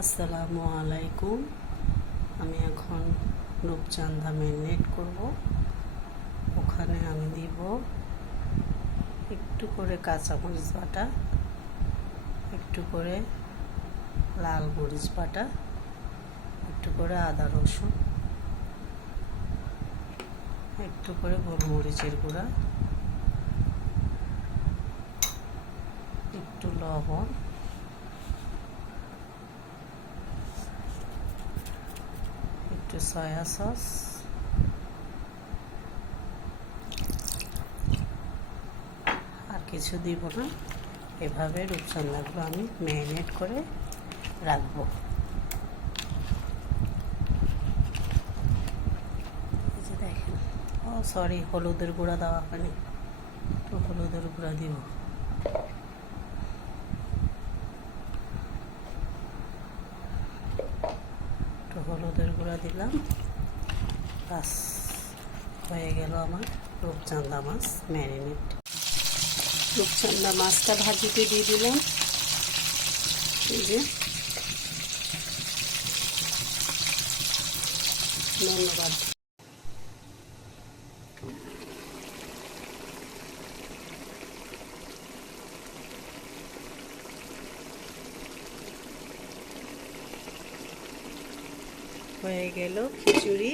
আসসালামু আলাইকুম। আমি এখন রূপচাঁদা ম্যারিনেট করব। ওখানে আমি দিব একটু করে কাঁচামরিচ বাটা, একটু করে লাল মরিচ বাটা, একটু করে আদা রসুন, একটু করে গোলমরিচের গুঁড়া, একটু লবণ, একটু সয়া সস, আর কিছু দিব না। এভাবে রূপচাঁদাগুলো আমি ম্যারিনেট করে রাখবো। এই যে দেখেন, সরি, হলুদের গুঁড়া দেওয়া হয়নি, তো হলুদের গুঁড়া দিব। একটু হলুদের গুঁড়া দিলাম, বাস হয়ে গেল আমার রূপচাঁদা মাছ ম্যারিনেট। রূপচাঁদা মাছটা ভাজিতে দিয়ে দিলাম। এই যে, ধন্যবাদ। হয়ে গেল খিচুড়ি।